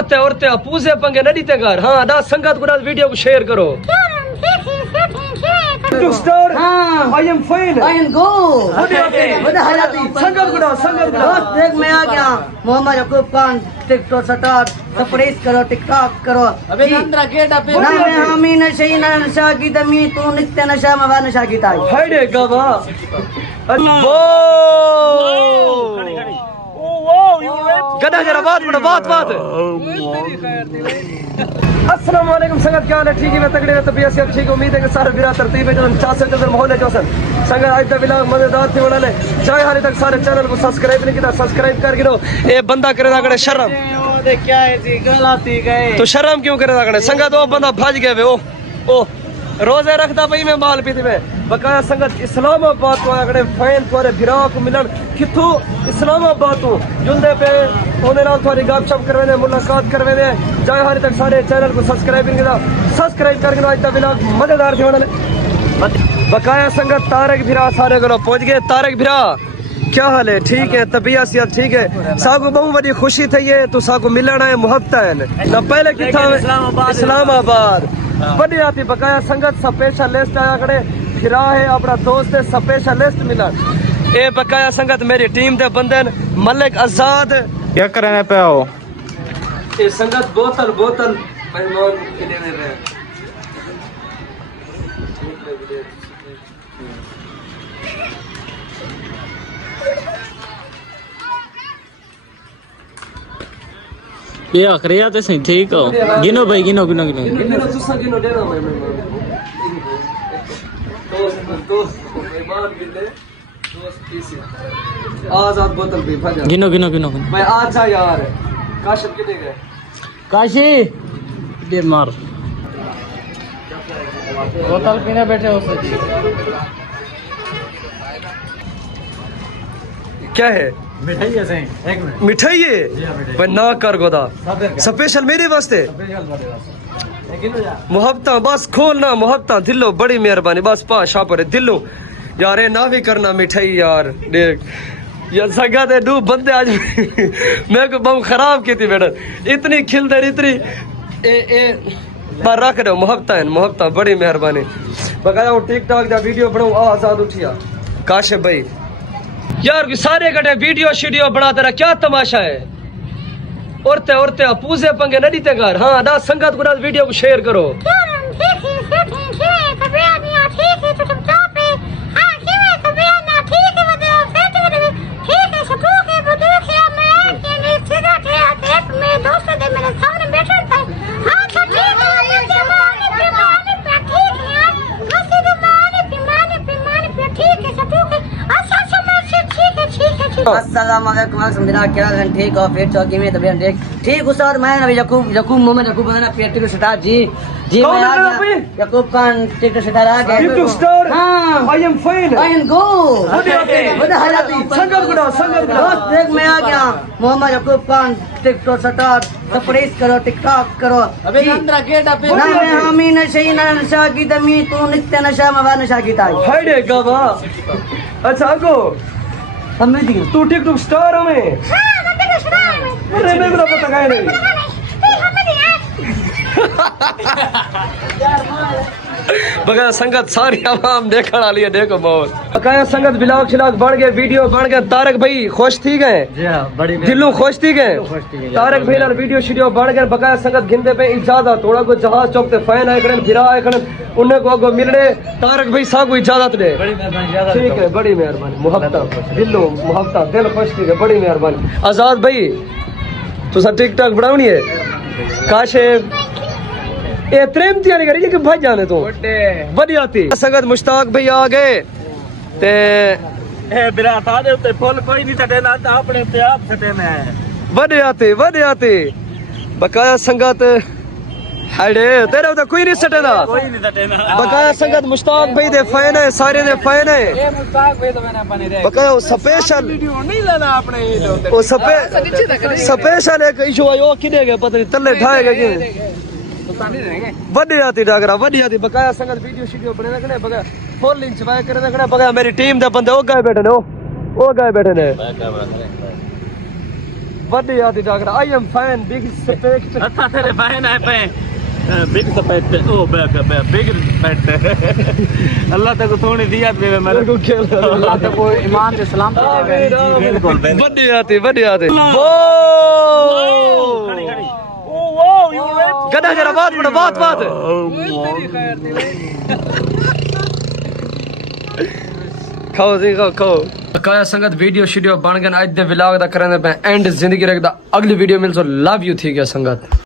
औरते पूजे पंगे न दीते घर हाँ दा संगत को वीडियो को शेयर करो I am fine. I am good. संगत देख मैं आ गया Mohammad Yakub Khan TikTok star surprise करो टिकटॉक करो अबे नंदरा गेट पे ना मैं हामी नशे ना नशा की दमी तू नित्य नशा मवा नशा की ताई हाइडे गवा गदा जरा बात अस्सलाम वालेकुम संगत क्या हाल है ठीक है मैं तगड़े तबीयत से ठीक उम्मीद है कि सारे बिरा तरतीब है जो 400 माहौल है जो संगत आज का व्लॉग मजेदार थी वाला ले चाहे हाले तक सारे चैनल को सब्सक्राइब नहीं किया सब्सक्राइब कर गिरो ए बंदा करे दागड़े शर्म क्या है जी गलती गए तो शर्म क्यों करे दागड़े संगत वो बंदा भज गए वे ओ रोजे रखता भाई मैं माल पीती में बकाया संगत इस्लामाबाद को अगड़े फैन थोड़े भिरा को मिलन किथू इस्लामाबाद तो जुंदे पे ओने नाल थोड़ी गपशप करवेने मुलाकात करवेने जाए हाले तक सारे चैनल को सब्सक्राइब नहीं किया सब्सक्राइब करके आज का व्लॉग मजेदार थी वाला बकाया संगत तारक भिरा सारे को पहुंच गए तारक भिरा क्या हाल है ठीक है तबीयत सेहत ठीक है साको बहुत बड़ी खुशी थी है तो साको मिलना है मोहब्बत है ना पहले किथा इस्लामाबाद बड़ी आती बकाया संगत स्पेशलिस्ट आया करे फिरा है अपना दोस्त है स्पेशलिस्ट मिला ए बकाया संगत मेरी टीम दे बंदे मलिक आजाद क्या करने पे आओ ए संगत बोतल मेहमान के लिए दे रहे ये अखरिया तो सही ठीक हो गिनो भाई गिनो गिनो तुसा गिनो देना मैं दोस्त मेहमान मिले दोस्त पीछे आजाद बोतल भी भजा गिनो भाई आजा यार काशिफ कितने गए काशी दे मार बोतल पीने बैठे हो सच क्या है मिठाई है सही एक मिनट मिठाई है भाई ना कर गोदा स्पेशल मेरे वास्ते मोहब्बत बस खोलना मोहब्बत दिलो बड़ी मेहरबानी बस पा शापर दिलो यार ना भी करना मिठाई यार देख यार सगा दे दो बंदे आज मैं को बहुत खराब की थी बेटा इतनी खिलदर इतनी ए पर रख दो मोहब्बत बड़ी मेहरबानी बकाया टिकटॉक का वीडियो बनाऊं आजाद उठिया काशिफ भाई यार सारे कटे वीडियो बनाते रहा क्या तमाशा है औरते पूजे पंगे न दीते घर हाँ दा संगत को वीडियो को शेयर करो अस्सलाम वालेकुम मेरा क्या हाल ठीक हो फिर चौकी में तबीयत ठीक उस्ताद मैं अभी यकूब मोहम्मद यकूब बना टिकटॉक स्टार जी मैं आ गया यकूब खान टिकटॉक स्टार आ गया टिकटॉक स्टार हां I am fine I am good संगत देख मैं आ गया Mohammad Yakub Khan TikTok star surprise करो टिकटॉक करो अबे नंदरा गेट पे ना मैं हामी नशे ना नशा की दमी तू नित्य नशा मवा नशा की ताई हाइडे गवा अच्छा को समझ गई तू टिकटॉक स्टार है मैं अरे मैं तो पता है नहीं बकाया संगत सारी आवाम देखने वाली है देखो बहुत बकाया संगत ब्लॉग शिलाग बढ़ गए वीडियो बढ़ गए तारक भाई खुश थी गए दिलों खुश थी गए तारक भाई लाल वीडियो शीडियो बढ़ गए बकाया संगत गिनते पे इजाजत थोड़ा को जहाज चौक ते फैन आए करन फिरा आए करन उन्हें को मिलने तारक भाई साहब को इजाजत दे ठीक है बड़ी मेहरबानी मोहब्बत दिलों मोहब्बत दिल खुश थी गए बड़ी मेहरबानी आजाद भाई तुसा टिकटॉक बनावनी है काशिफ ए त्रेमती वाली करी कि भाई जाने तो बढ़िया थी संगत मुश्ताक भाई आ गए ते ए बिरा था दे उते फुल कोई नहीं सटे ना अपने पे आप सटे में बढ़िया थी बकाया संगत हाइडे तेरे उते कोई नहीं सटे ना बकाया संगत मुश्ताक भाई दे फैन है सारे दे फैन है ए मुश्ताक भाई तो मैंने अपने रे बकाया स्पेशल वीडियो नहीं लेना अपने वो स्पेशल एक इशू आयो किने गए पता नहीं तल्ले ढाएगा कि बढ़िया थी डागरा बढ़िया थी बकाया संगत वीडियो बने रखने बकाया फुल इंजॉय करे रखने बकाया मेरी टीम दे बंदे वो गए बैठे ने ਵੱਡੀ ਆਦੀ doctor I am fine big respect ਅੱਛਾ ਤੇਰੇ ਫੈਨ ਹੈ ਪੈ ਬਿਗ ਸਪੈਟ ਉਹ ਬਿਗ ਸਪੈਟ ਅੱਲਾਹ ਤੱਕ ਥੋੜੀ ਦਿਆ ਦੇਵੇ ਮੇਰੇ को खेल अल्लाह तो कोई ईमान से सलाम ਬਿਲਕੁਲ ਵੱਡੀ ਆਦੀ ओ ਵਾਓ ਯੂ ਰੈਟ गदा जरा बात खाओ जी खाओ बकाया संगत वीडियो शीडियो बन गए अज दे व्लॉग दा करने पे एंड जिंदगी रखदा अगली video mill so love you थी गया संगत।